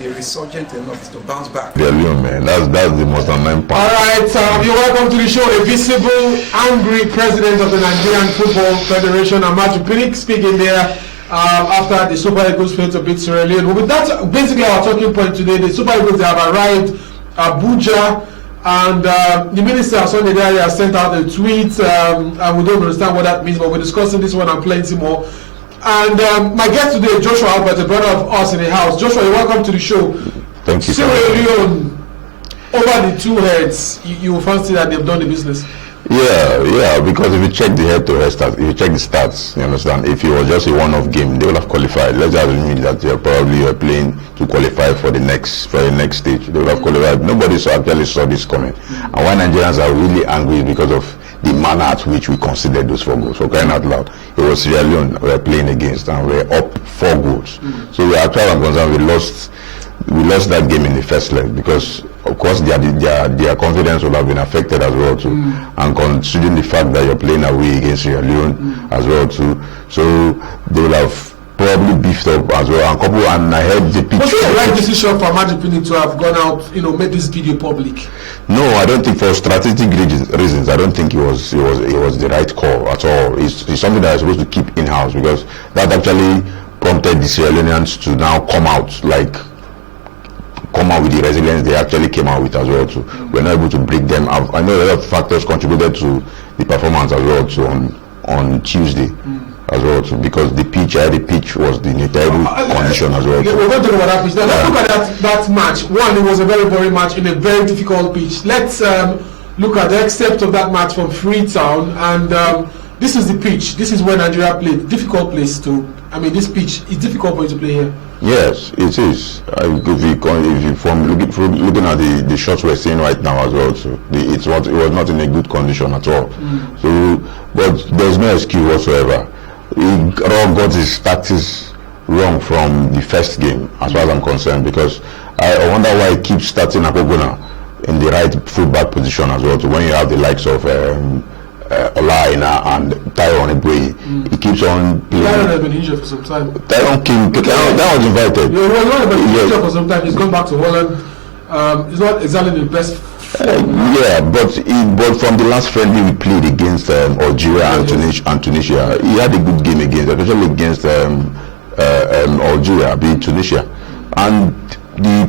a resurgent enough to bounce back. Sierrelone, man, that's the most annoying part. All right, you're welcome to the show. A visible, angry president of the Nigerian Football Federation, Amaju Pinnick, speaking there after the Super Eagles failed to beat Sierrelone. With that, basically our talking point today, the Super Eagles, they have arrived Abuja, and the minister of Sunday there has sent out a tweet, and we don't understand what that means, but we're discussing this one and plenty more. And my guest today, Joshua Albert, a brother of us in the house. Joshua, you're welcome to the show. Thank you. Sierrelone, over the two heads, you will fancy that they've done the business. Yeah, because if you check the head-to-head stats, if you check the stats, you understand, if it was just a one-off game, they would have qualified. Let's assume that they're probably playing to qualify for the next stage. They would have qualified. Nobody actually saw this coming. And why Nigerians are really angry because of the manner at which we considered those 4 goals. For crying out loud, it was Sierrelone we were playing against, and we were up 4 goals. So we are actually concerned we lost that game in the first leg because, of course, their confidence would have been affected as well too, and considering the fact that you're playing away against Sierrelone as well too, so they will have probably beefed up as well. And I heard the pitch. Was it the right decision for Amaju Pinnick to have gone out, made this video public? No, I don't think for strategic reasons. I don't think it was the right call at all. It's something that is supposed to keep in house, because that actually prompted the Sierraleoneans to now come out with the resilience they actually came out with as well too. We're not able to break them up. I know a lot of factors contributed to the performance as well too on Tuesday as well too, because the pitch was in a terrible condition as well too. We're going to talk about that pitch. Now let's look at that match. One, it was a very boring match in a very difficult pitch. Let's look at the extent of that match from Freetown, and this is the pitch. This is where Nigeria played. Difficult place to. This pitch is difficult for you to play here. Yes, it is. If from looking at the shots we're seeing right now as well, so it was not in a good condition at all. So, but there's no excuse whatsoever. He got his tactics wrong from the first game, as far as I'm concerned, because I wonder why he keeps starting Akogona in the right fullback position as well. So when you have the likes of Olaina and Tyrone Ebwe, he keeps on playing. Tyrone has been injured for some time. Tyrone came, that was invited. Yeah, he was been injured for some time. He's gone back to Holland. He's not exactly the best. But from the last friendly we played against Algeria and Tunisia, he had a good game against, especially against Algeria, being Tunisia, and the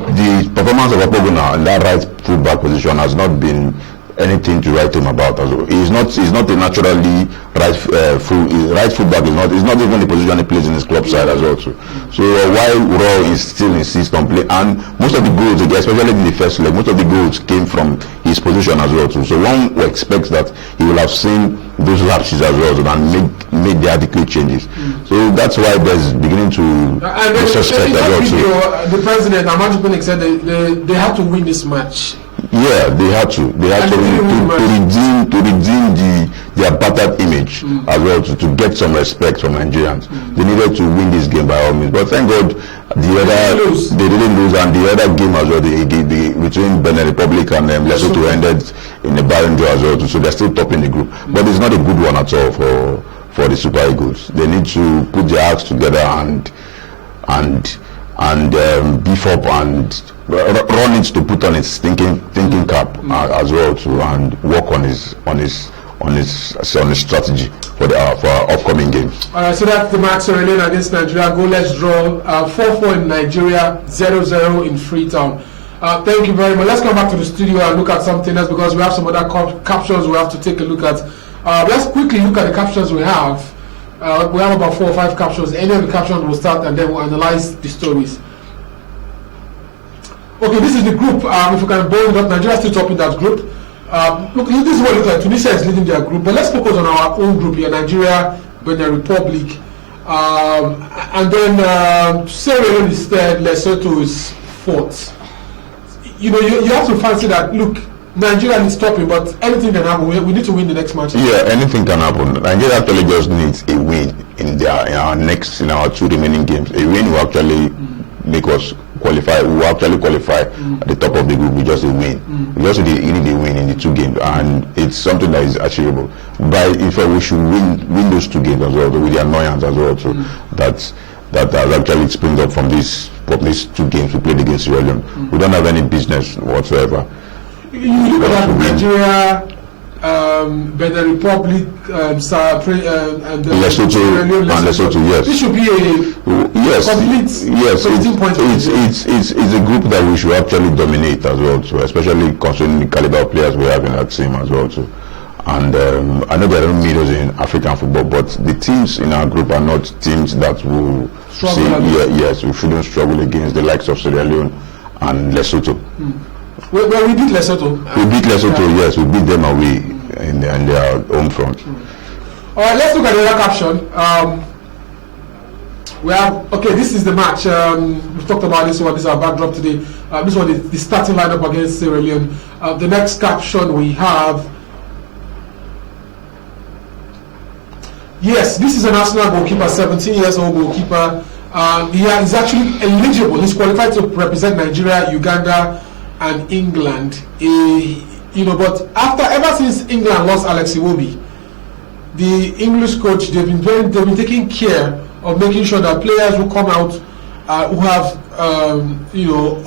performance of Akogona in that right fullback position has not been anything to write him about as well. He's not a naturally right fullback. It's not even the position he plays in his club side as well too. So why Raw still insists on play, and most of the goals, especially in the first leg, most of the goals came from his position as well too. So one expects that he will have seen those lapses as well and made the adequate changes. So that's why there's beginning to suspect as well too. The president Amaju Pinnick said they had to win this match. Yeah, they had to redeem their battered image as well, to get some respect from Nigerians. They needed to win this game by all means. But thank God they didn't lose, and the other game as well, between Benin Republic and Lesotho ended in a barren draw as well. So they're still topping the group. But it's not a good one at all for the Super Eagles. They need to put their acts together and beef up and Ron needs to put on his thinking cap as well too, and work on his strategy for our upcoming games. All right, so that's the match Sierrelone against Nigeria. Goalless draw, 4-4 in Nigeria, 0-0 in Freetown. Thank you very much. Let's come back to the studio and look at something else, because we have some other captions we have to take a look at. Let's quickly look at the captions we have. We have about 4 or 5 captions. Any of the captions will start, and then we'll analyze the stories. Okay, this is the group. If you can bold it up, Nigeria still top in that group. Look, this is what it looks like. Tunisia is leading their group, but let's focus on our own group here: Nigeria, Benin Republic, and then Sierralone is third, Lesotho is fourth. You have to fancy that. Look, Nigeria is topping, but anything can happen. We need to win the next match. Yeah, anything can happen. Nigeria actually just needs a win in our 2 remaining games. A win will actually make us qualify. We will actually qualify at the top of the group with just a win. We just need a win in the 2 games, and it's something that is achievable. In fact, we should win those 2 games as well, with the annoyance as well too, that actually springs up from this from these 2 games we played against Sierrelone. We don't have any business whatsoever. You look at Nigeria, Benin Republic, and Lesotho, yes. This should be a complete 17 points. It's a group that we should actually dominate as well, so especially considering the caliber of players we have in that team as well. So. And I know there are millions in African football, but the teams in our group are not teams that will we shouldn't struggle against the likes of Sierra Leone and Lesotho. Well, we beat Lesotho. We beat Lesotho, yes. We beat them away in their home front. All right, let's look at the other caption. We have, this is the match. We've talked about this one. This is our backdrop today. This one is the starting lineup against Sierra Leone. The next caption we have. Yes, this is an Arsenal goalkeeper, 17 years old goalkeeper. He's actually eligible. He's qualified to represent Nigeria, Uganda, and England. But ever since England lost Alex Iwobi, the English coach, they've been taking care of making sure that players who come out who have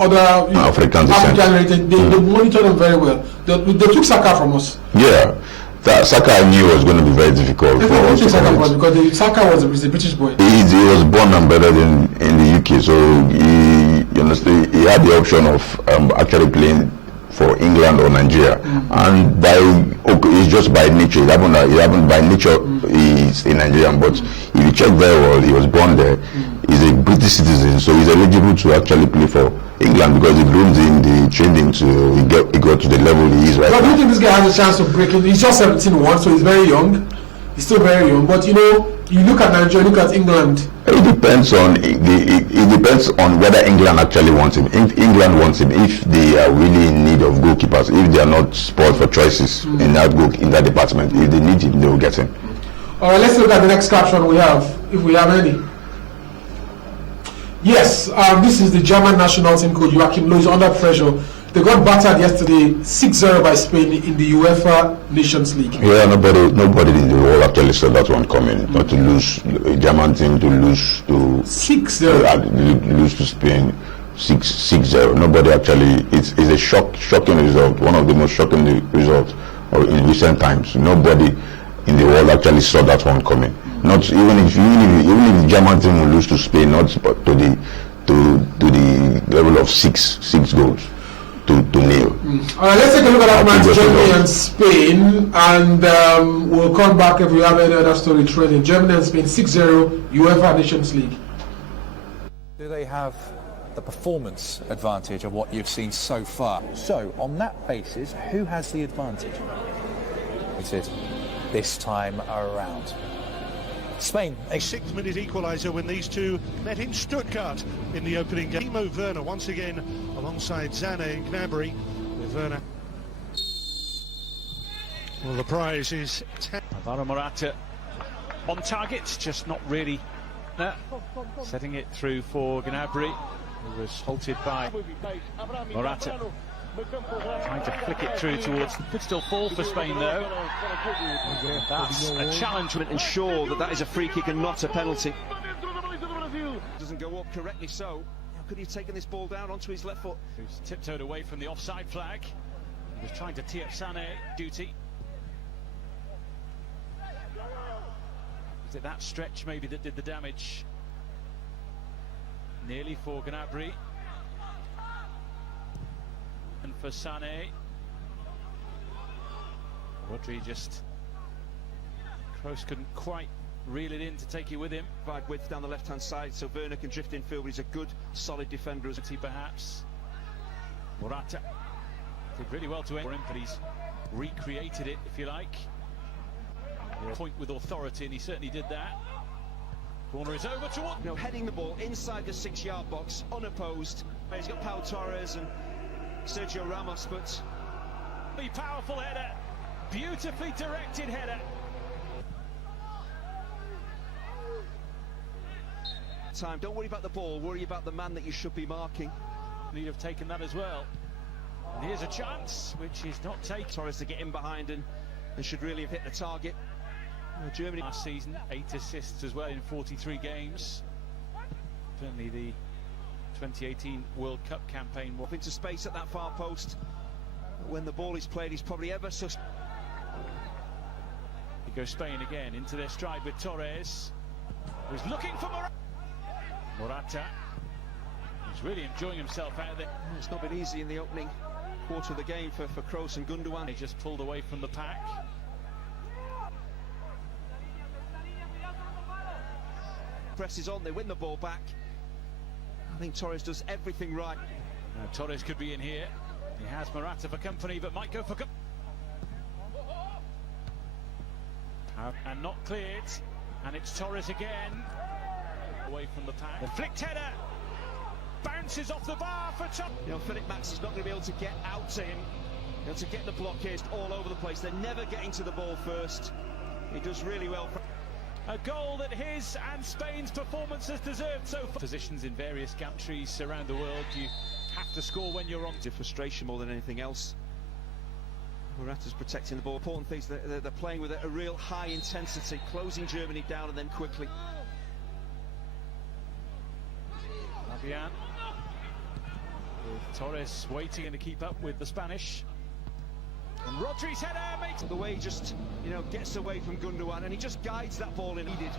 other African descent, they monitor them very well. They took Saka from us. Yeah. Saka I knew was going to be very difficult for us. Because Saka was a British boy. He was born and bred in the UK, so he had the option of actually playing for England or Nigeria, and it's just by nature. It happened by nature. He's a Nigerian, but if you check very well, he was born there. He's a British citizen, so he's eligible to actually play for England because he groomed him, they trained him to he got to the level he is right now. But do you think this guy has a chance of breaking? He's just 17-1, so he's very young. He's still very young. But you look at Nigeria, look at England. It depends on whether England actually wants him. If England wants him, if they are really in need of goalkeepers, if they are not spoiled for choices in that department, if they need him, they will get him. All right, let's look at the next caption we have, if we have any. Yes, this is the German national team coach Joachim Löw is under pressure. They got battered yesterday 6-0 by Spain in the UEFA Nations League. Yeah, nobody in the world actually saw that one coming. Not to lose a German team, to lose to 6-0. Lose to Spain 6-0. Nobody actually. It's a shocking result. One of the most shocking results in recent times. Nobody in the world actually saw that one coming. Not even if the German team will lose to Spain, not to the level of six goals to nil. All right, let's take a look at that match, Germany and Spain, and we'll come back if we have any other story trending. Germany and Spain 6-0 UEFA Nations League. Do they have the performance advantage of what you've seen so far? So, on that basis, who has the advantage? This time around. Spain. A 6-minute equaliser when these two met in Stuttgart in the opening game. Timo Werner once again alongside Zane and Gnabry with Werner. Well, the prize is Alvaro Morata on target, just not really setting it through for Gnabry, who was halted by Morata. Trying to flick it through towards, could still fall for Spain though. That's a challenge to ensure that is a free kick and not a penalty. Doesn't go up correctly, so how could he have taken this ball down onto his left foot? Who's tiptoed away from the offside flag. He was trying to tee up Sané duty. Was it that stretch maybe that did the damage? Nearly for Gnabry. And for Sané, Rodri just Kroos couldn't quite reel it in to take you with him. Provide width down the left-hand side, so Werner can drift in field. He's a good, solid defender. Perhaps Morata did really well to end for him, but he's recreated it, if you like. Point with authority, and he certainly did that. Corner is over to heading the ball inside the 6-yard box, unopposed. He's got Pau Torres and Sergio Ramos, but powerful header, beautifully directed header. Don't worry about the ball, worry about the man that you should be marking. Need have taken that as well. And here's a chance, which is not taken. Torres to get in behind and should really have hit the target. Germany last season, 8 assists as well in 43 games. Certainly the 2018 World Cup campaign. Up into space at that far post. When the ball is played, he's probably ever so... He goes Spain again into their stride with Torres, who's looking for Morata. He's really enjoying himself out there. It's not been easy in the opening quarter of the game for Kroos and Gundogan. He just pulled away from the pack. Presses on, they win the ball back. I think Torres does everything right. Now Torres could be in here. He has Morata for company, but might go for and not cleared. And it's Torres again. Away from the pack. The flicked header bounces off the bar for Torres. You know, Philip Max is not going to be able to get out to him. You know, to get the blockades all over the place. They're never getting to the ball first. He does really well. A goal that his and Spain's performance has deserved so far. Positions in various countries around the world, you have to score when you're on. To frustration more than anything else. Morata's protecting the ball. Important things, they're playing with a real high intensity, closing Germany down and then quickly. Fabian with Torres waiting to keep up with the Spanish. And Rodri's header makes the way he just, you know, gets away from Gundogan and he just guides that ball in. Needed.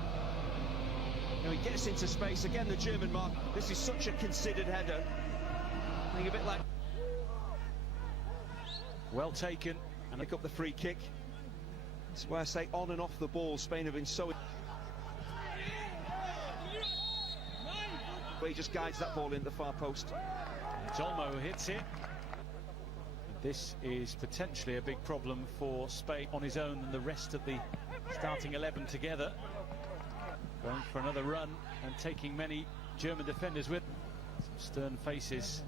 You know, he gets into space again. The German mark. This is such a considered header. I think a bit like well taken and pick up the free kick. That's why I say on and off the ball, Spain have been so. Where he just guides that ball in the far post. Olmo hits it. This is potentially a big problem for Spain on his own and the rest of the starting 11 together. Going for another run and taking many German defenders with some stern faces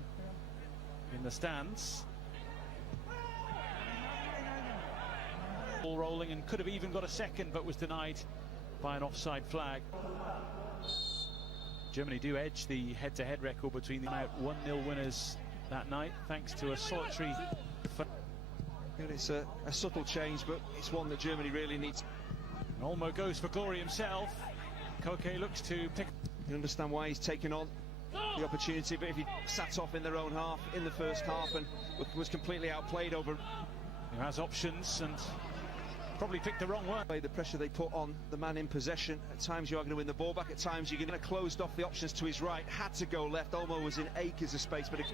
in the stands. Ball rolling and could have even got a second but was denied by an offside flag. Germany do edge the head-to-head record between the 1-0 winners that night, thanks to a solitary. It's a subtle change, but it's one that Germany really needs. Olmo goes for glory himself. Koke looks to pick. You understand why he's taken on the opportunity, but if he sat off in their own half in the first half and was completely outplayed over. He has options and probably picked the wrong one. The pressure they put on the man in possession. At times you are going to win the ball back, at times you're going to closed off the options to his right. Had to go left. Olmo was in acres of space, but you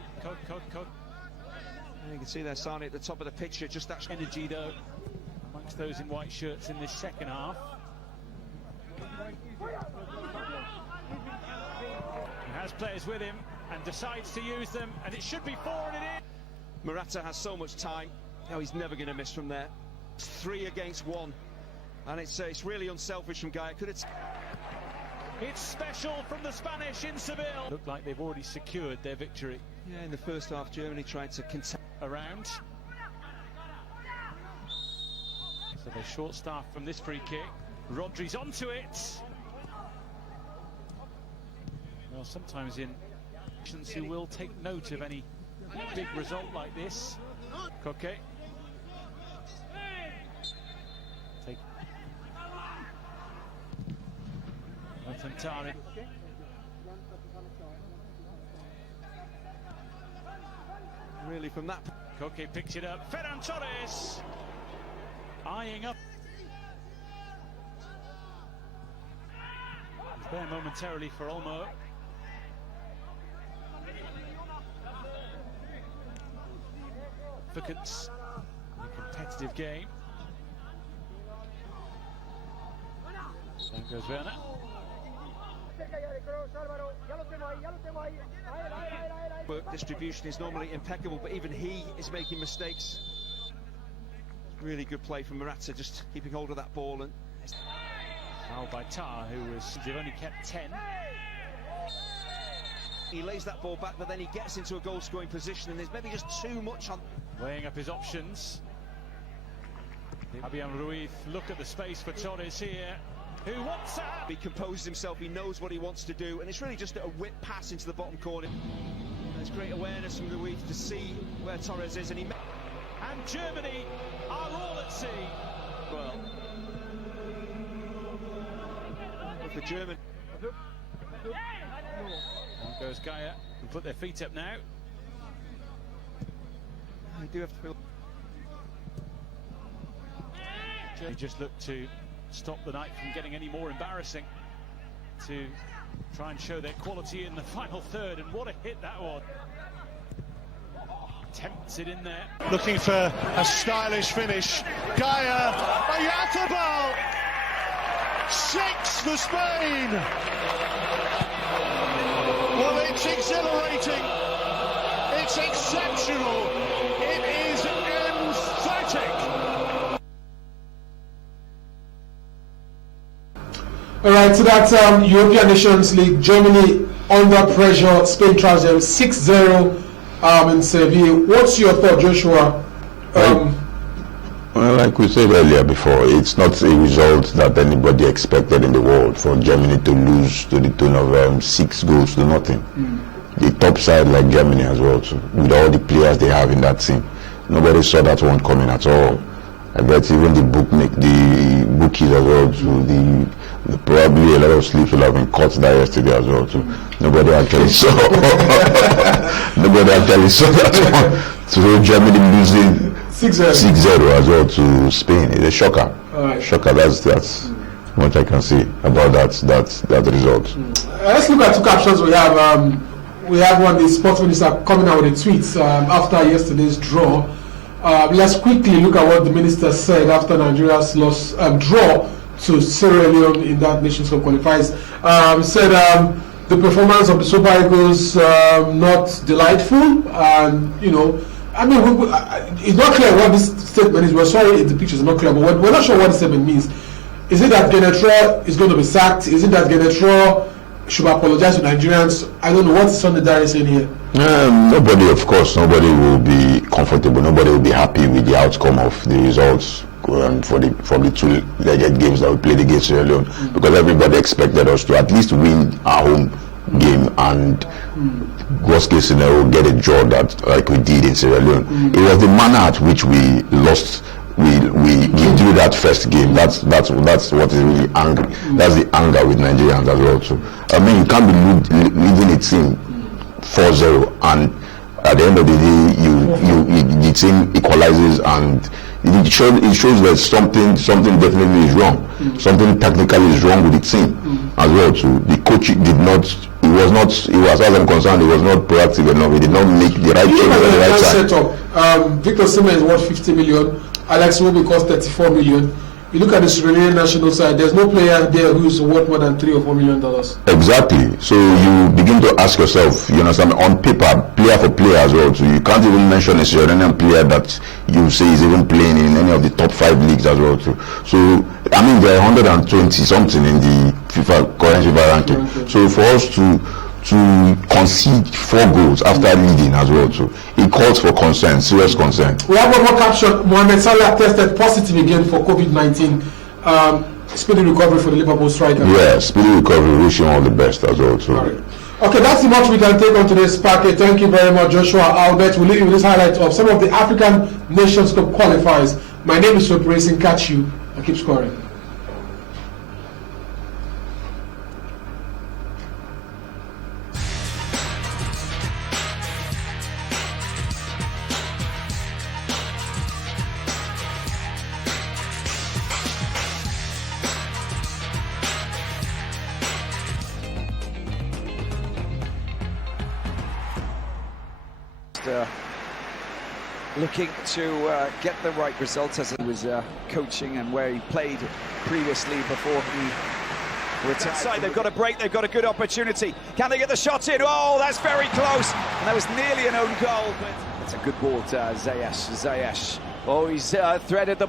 can see there Sane at the top of the picture. Just that energy though amongst those in white shirts in this second half. He has players with him and decides to use them, and it should be 4 and it is. Morata has so much time. Now he's never going to miss from there. 3 against 1, and it's really unselfish from Guy. It's special from the Spanish in Seville. Look like they've already secured their victory. Yeah, in the first half, Germany tried to contest around. So they're short-staffed from this free kick. Rodri's onto it. Well, sometimes in who will take note of any big result like this. Koke. Tantari. Really from that. Koke picks it up. Ferran Torres eyeing up. He's there momentarily for Olmo. Significance in a competitive game. Down goes Werner. Work distribution is normally impeccable, but even he is making mistakes. Really good play from Morata, just keeping hold of that ball. And foul by Tar, they've only kept 10. He lays that ball back, but then he gets into a goal-scoring position, and there's maybe just too much on. Weighing up his options. Fabian Ruiz, look at the space for Torres here. Who wants that? He composes himself, he knows what he wants to do, and it's really just a whip pass into the bottom corner. There's great awareness from Ruiz to see where Torres is, and and Germany are all at sea. Well, with the German. Down goes Gaia. and put their feet up now. They do have to feel. They just look to stop the night from getting any more embarrassing, to try and show their quality in the final third, and what a hit that was. Tempts it in there. Looking for a stylish finish. Gaia, Oyarzábal, 6 for Spain. Well, it's exhilarating. It's exceptional. It is emphatic. All right, so that's European Nations League. Germany under pressure. Spain tries them 6-0 in Seville. What's your thought, Joshua? Well, like we said earlier before, it's not a result that anybody expected in the world for Germany to lose to the tune of 6 goals to nothing. The top side like Germany as well, too, with all the players they have in that team. Nobody saw that one coming at all. I bet even the bookies as well, too, probably a lot of sleep will have been caught there yesterday as well, too. Nobody actually saw that one. So Germany losing 6-0 as well to Spain. It's a shocker. Right. Shocker. That's what I can say about that result. Let's look at 2 captions we have. We have one, the sports minister coming out with a tweet after yesterday's draw. Let's quickly look at what the minister said after Nigeria's draw to Sierrelone in that Nations Cup qualifiers. Said the performance of the Super Eagles not delightful, and I mean, it's not clear what this statement is. We're sorry if the pictures are not clear, but we're not sure what the statement means. Is it that Genetro is going to be sacked? Is it that Genetro should apologize to Nigerians? I don't know. What's Sunday Diary saying here? Nobody will be comfortable. Nobody will be happy with the outcome of the results from the 2 legged games that we played against Sierra Leone, because everybody expected us to at least win our home game and worst case scenario get a draw that like we did in Sierra Leone. It was the manner at which we lost. We drew that first game. That's what is really angry. That's the anger with Nigerians as well too. I mean, you can't be leading a team 4-0 and at the end of the day the team equalizes, and it shows that something definitely is wrong. Something technically is wrong with the team as well too. The coach did not. As far as I'm concerned, he was not proactive enough. He did not make the right change at the right time. Victor Osimhen is worth 50 million. Alex Iwobi cost 34 million. You look at the Sierraleone national side, there's no player there who's worth more than $3 or $4 million. Exactly. So you begin to ask yourself, you understand, on paper, player for player as well. So you can't even mention a Sierraleone player that you say is even playing in any of the top 5 leagues as well too. So I mean, there are 120 something in the current FIFA ranking. So for us to concede 4 goals after leading as well too, it calls for concern, serious concern. We have one more caption. Mohamed Salah tested positive again for COVID-19. Speedy recovery for the Liverpool striker. Yeah, speedy recovery. Wish him all the best as well too. All right. Okay, that's the much we can take on today's packet. Thank you very much, Joshua Albert. We'll leave you with this highlight of some of the African Nations Cup qualifiers. My name is Soap Racing. Catch you and keep scoring. Looking to get the right results as he was coaching and where he played previously before he retired. Inside, they've got a break, they've got a good opportunity. Can they get the shot in? Oh, that's very close. And that was nearly an own goal. But it's a good ball to Ziyech. Oh, he's threaded the ball.